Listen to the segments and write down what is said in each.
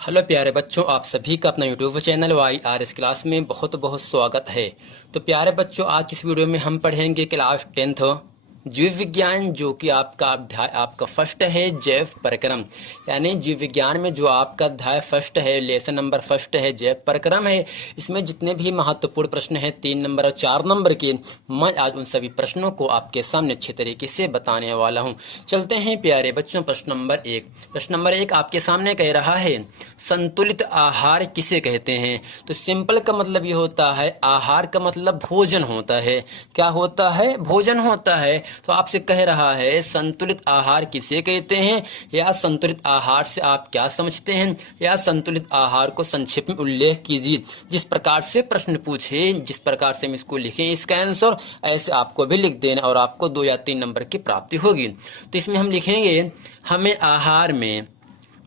Hello प्यारे बच्चों, आप सभी का अपना यूट्यूब चैनल YRS क्लास में बहुत बहुत स्वागत है। तो प्यारे बच्चों, आज इस वीडियो में हम पढ़ेंगे क्लास 10th जीव विज्ञान, जो कि आपका अध्याय आपका फर्स्ट है जैव प्रक्रम। यानी जीव विज्ञान में जो आपका अध्याय फर्स्ट है, लेसन नंबर फर्स्ट है, जैव प्रक्रम है। इसमें जितने भी महत्वपूर्ण प्रश्न हैं 3 नंबर और 4 नंबर के, मैं आज उन सभी प्रश्नों को आपके सामने अच्छे तरीके से बताने वाला हूं। चलते हैं प्यारे बच्चों, प्रश्न नंबर 1। प्रश्न नंबर 1 आपके सामने कह रहा है, संतुलित आहार किसे कहते हैं? तो सिंपल का मतलब ये होता है, आहार का मतलब भोजन होता है। क्या होता है? भोजन होता है। तो आपसे कह रहा है संतुलित आहार किसे कहते हैं, या संतुलित आहार से आप क्या समझते हैं, या संतुलित आहार को संक्षेप में उल्लेख कीजिए। जिस प्रकार से प्रश्न पूछे, जिस प्रकार से हम इसको लिखें, इसका आंसर ऐसे आपको भी लिख देना और आपको 2 या 3 नंबर की प्राप्ति होगी। तो इसमें हम लिखेंगे, हमें आहार में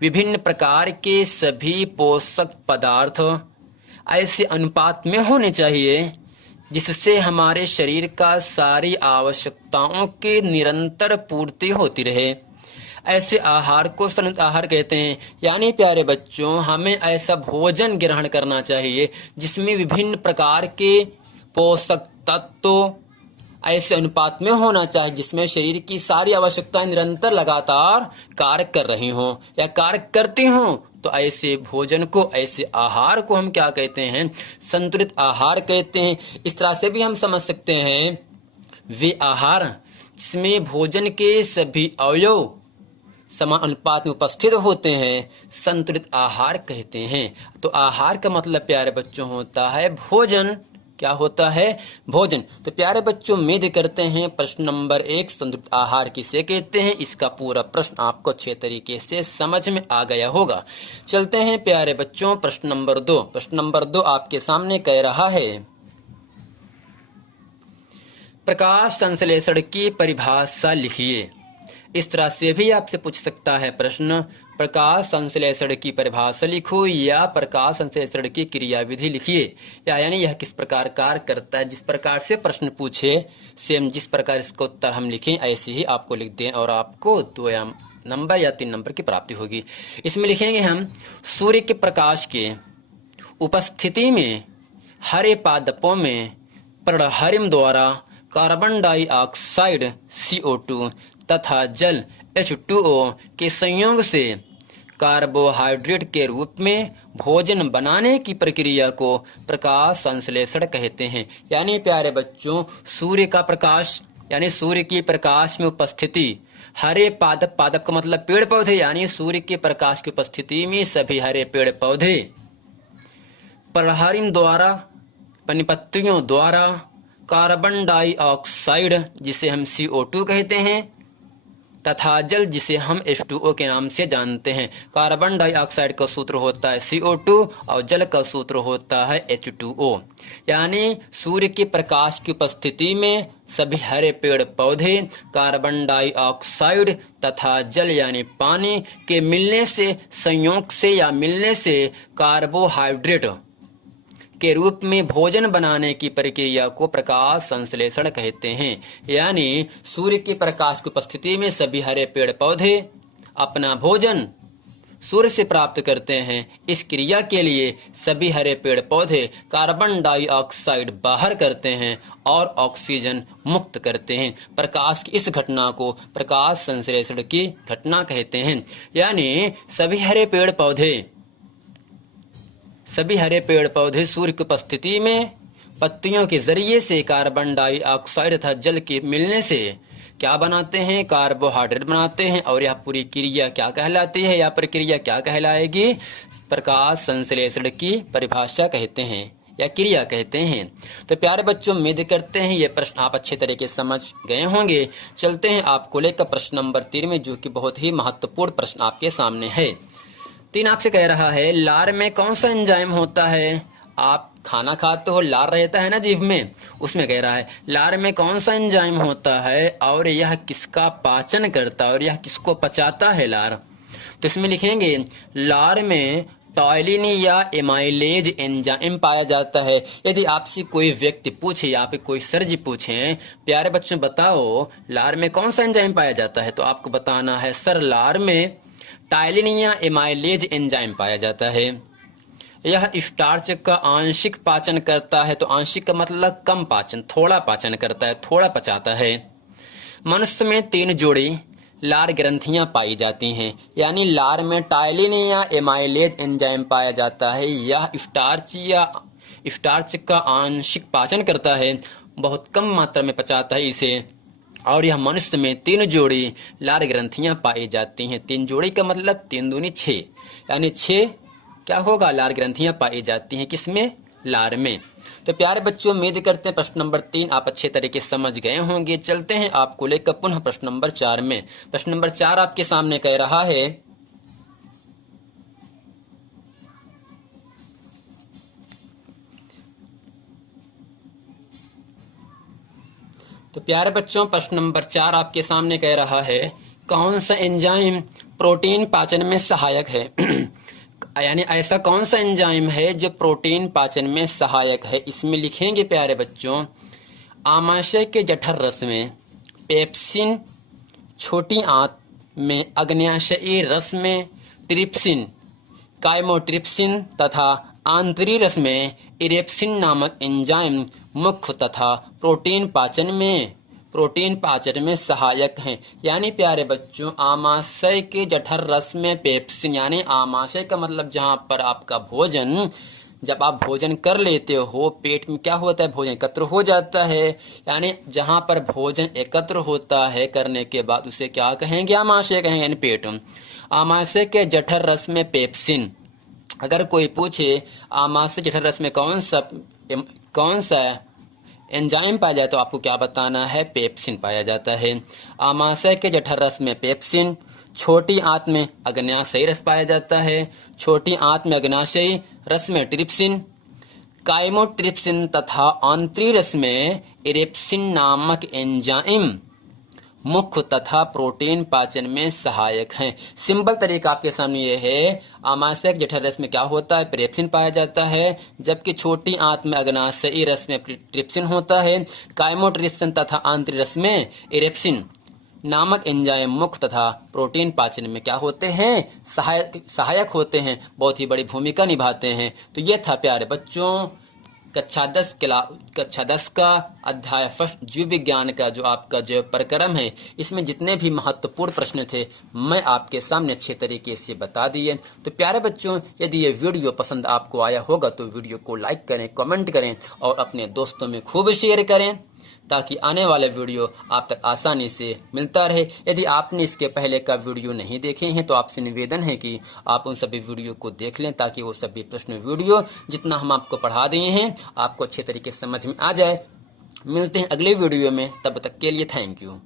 विभिन्न प्रकार के सभी पोषक पदार्थ ऐसे अनुपात में होने चाहिए जिससे हमारे शरीर का सारी आवश्यकताओं की निरंतर पूर्ति होती रहे। ऐसे आहार को संतुलित आहार कहते हैं। यानी प्यारे बच्चों, हमें ऐसा भोजन ग्रहण करना चाहिए जिसमें विभिन्न प्रकार के पोषक तत्व ऐसे अनुपात में होना चाहिए जिसमें शरीर की सारी आवश्यकताएं निरंतर लगातार कार्य कर रही हों या कार्य करती हों। तो ऐसे भोजन को, ऐसे आहार को हम क्या कहते हैं? संतुलित आहार कहते हैं। इस तरह से भी हम समझ सकते हैं, वे आहार जिसमें भोजन के सभी अवयव समान अनुपात में उपस्थित होते हैं, संतुलित आहार कहते हैं। तो आहार का मतलब प्यारे बच्चों होता है भोजन। क्या होता है? भोजन। तो प्यारे बच्चों, उम्मीद करते हैं प्रश्न नंबर 1 संतुलित आहार किसे कहते हैं, इसका पूरा प्रश्न आपको अच्छे तरीके से समझ में आ गया होगा। चलते हैं प्यारे बच्चों प्रश्न नंबर 2। प्रश्न नंबर 2 आपके सामने कह रहा है, प्रकाश संश्लेषण की परिभाषा लिखिए। इस तरह से भी आपसे पूछ सकता है प्रश्न, प्रकाश संश्लेषण की परिभाषा लिखो या प्रकाश संश्लेषण की क्रियाविधि लिखिए। यानी यह किस प्रकार कार्य करता है। जिस प्रकार से प्रश्न पूछे, सेम जिस प्रकार इसका उत्तर हम लिखें, ऐसे ही आपको लिख दें और आपको 2 नंबर या 3 नंबर की प्राप्ति होगी। इसमें लिखेंगे हम, सूर्य के प्रकाश के उपस्थिति में हरे पादपों में पर्णहरिम द्वारा कार्बन डाइऑक्साइड CO2 तथा जल H2O के संयोग से कार्बोहाइड्रेट के रूप में भोजन बनाने की प्रक्रिया को प्रकाश संश्लेषण कहते हैं। यानी प्यारे बच्चों, सूर्य का प्रकाश, यानी सूर्य की प्रकाश में उपस्थिति, हरे पादप, पादप का मतलब पेड़ पौधे, यानी सूर्य के प्रकाश की उपस्थिति में सभी हरे पेड़ पौधे पर्णहरिम द्वारा, पत्तियों द्वारा कार्बन डाइऑक्साइड जिसे हम CO2 कहते हैं तथा जल जिसे हम H2O के नाम से जानते हैं। कार्बन डाइऑक्साइड का सूत्र होता है CO2 और जल का सूत्र होता है H2O। यानी सूर्य के प्रकाश की उपस्थिति में सभी हरे पेड़ पौधे कार्बन डाइऑक्साइड तथा जल यानी पानी के मिलने से, संयोग से या मिलने से कार्बोहाइड्रेट के रूप में भोजन बनाने की प्रक्रिया को प्रकाश संश्लेषण कहते हैं। यानी सूर्य के प्रकाश की उपस्थिति में सभी हरे पेड़ पौधे अपना भोजन सूर्य से प्राप्त करते हैं। इस क्रिया के लिए सभी हरे पेड़ पौधे कार्बन डाइऑक्साइड बाहर करते हैं और ऑक्सीजन मुक्त करते हैं। प्रकाश की इस घटना को प्रकाश संश्लेषण की घटना कहते हैं। यानी सभी हरे पेड़ पौधे सूर्य की उपस्थिति में पत्तियों के जरिए से कार्बन डाइऑक्साइड तथा जल के मिलने से क्या बनाते हैं? कार्बोहाइड्रेट बनाते हैं। और यह पूरी क्रिया क्या कहलाती है, या प्रक्रिया क्या कहलाएगी? प्रकाश संश्लेषण की परिभाषा कहते हैं या क्रिया कहते हैं। तो प्यारे बच्चों, उम्मीद करते हैं ये प्रश्न आप अच्छे तरीके से समझ गए होंगे। चलते हैं आपको लेकर प्रश्न नंबर 3 में, जो कि बहुत ही महत्वपूर्ण प्रश्न आपके सामने है। 3 आपसे कह रहा है, लार में कौन सा एंजाइम होता है? आप खाना खाते हो, लार रहता है ना जीभ में, उसमें कह रहा है लार में कौन सा एंजाइम होता है और यह किसका पाचन करता है और यह किसको पचाता है लार? तो इसमें लिखेंगे, लार में टॉयलिन या एमाइलेज एंजाइम पाया जाता है। यदि आपसे कोई व्यक्ति पूछे या फिर कोई सर जी पूछे, प्यारे बच्चों बताओ लार में कौन सा एंजाइम पाया जाता है, तो आपको बताना है सर लार में टायलिन या एमाइलेज एंजाइम पाया जाता है। यह स्टार्च का आंशिक पाचन करता है। तो आंशिक का मतलब कम पाचन, थोड़ा पाचन करता है, थोड़ा पचाता है। मनुष्य में 3 जोड़ी लार ग्रंथियां पाई जाती हैं, यानी लार में टायलिन या एमाइलेज एंजाइम पाया जाता है। यह स्टार्च का आंशिक पाचन करता है, बहुत कम मात्रा में पचाता है इसे। और यह मनुष्य में 3 जोड़ी लार ग्रंथियां पाई जाती हैं। 3 जोड़ी का मतलब 3 दूनी 6, यानी 6 क्या होगा, लार ग्रंथियां पाई जाती हैं। किसमें? लार में। तो प्यारे बच्चों, उम्मीद करते हैं प्रश्न नंबर 3 आप अच्छे तरीके से समझ गए होंगे। चलते हैं आपको लेकर पुनः प्रश्न नंबर 4 में। प्रश्न नंबर 4 आपके सामने कह रहा है, तो प्यारे बच्चों प्रश्न नंबर 4 आपके सामने कह रहा है, कौन सा एंजाइम प्रोटीन पाचन में सहायक है? यानी ऐसा कौन सा एंजाइम है जो प्रोटीन पाचन में सहायक है? इसमें लिखेंगे प्यारे बच्चों, आमाशय के जठर रस में पेप्सिन, छोटी आंत में अग्न्याशयी रस में ट्रिप्सिन, काइमोट्रिप्सिन तथा आंतरी रस में इरेप्सिन नामक एंजाइम मुख्य तथा प्रोटीन पाचन में सहायक हैं। यानी प्यारे बच्चों, आमाशय के जठर रस में पेप्सिन, यानी आमाशय का मतलब जहां पर आपका भोजन, जब आप भोजन कर लेते हो पेट में क्या होता है, भोजन एकत्र हो जाता है। यानी जहां पर भोजन एकत्र होता है करने के बाद उसे क्या कहेंगे, आमाशय कहेंगे, यानी पेट। आमाशय के जठर रस में पेप्सिन, अगर कोई पूछे आमाशय जठर रस में कौन सा एंजाइम पाया जाए तो आपको क्या बताना है, पेप्सिन पाया जाता है। आमाशय के जठर रस में पेप्सिन, छोटी आंत में अग्न्याशयी रस पाया जाता है। छोटी आंत में अग्न्याशयी रस में ट्रिप्सिन, काइमोट्रिप्सिन तथा आंतरी रस में इरेप्सिन नामक एंजाइम मुख्य तथा प्रोटीन पाचन में सहायक हैं। सिंपल तरीका आपके सामने ये है, आमाशय जठर रस में क्या होता है, पेप्सिन पाया जाता है, जबकि छोटी आंत में अग्न्याशयी रस में ट्रिप्सिन होता है। काइमोट्रिप्सिन तथा आंतरिक रस में इरेप्सिन नामक एंजाइम मुख्य तथा प्रोटीन पाचन में क्या होते हैं, सहायक होते हैं, बहुत ही बड़ी भूमिका निभाते हैं। तो ये था प्यारे बच्चों कक्षा 10 का अध्याय फर्स्ट जीव विज्ञान का जो आपका जो प्रक्रम है, इसमें जितने भी महत्वपूर्ण प्रश्न थे मैं आपके सामने अच्छे तरीके से बता दिए। तो प्यारे बच्चों, यदि ये वीडियो पसंद आपको आया होगा तो वीडियो को लाइक करें, कमेंट करें और अपने दोस्तों में खूब शेयर करें, ताकि आने वाला वीडियो आप तक आसानी से मिलता रहे। यदि आपने इसके पहले का वीडियो नहीं देखे हैं तो आपसे निवेदन है कि आप उन सभी वीडियो को देख लें, ताकि वो सभी प्रश्न वीडियो जितना हम आपको पढ़ा दिए हैं आपको अच्छे तरीके से समझ में आ जाए। मिलते हैं अगले वीडियो में, तब तक के लिए थैंक यू।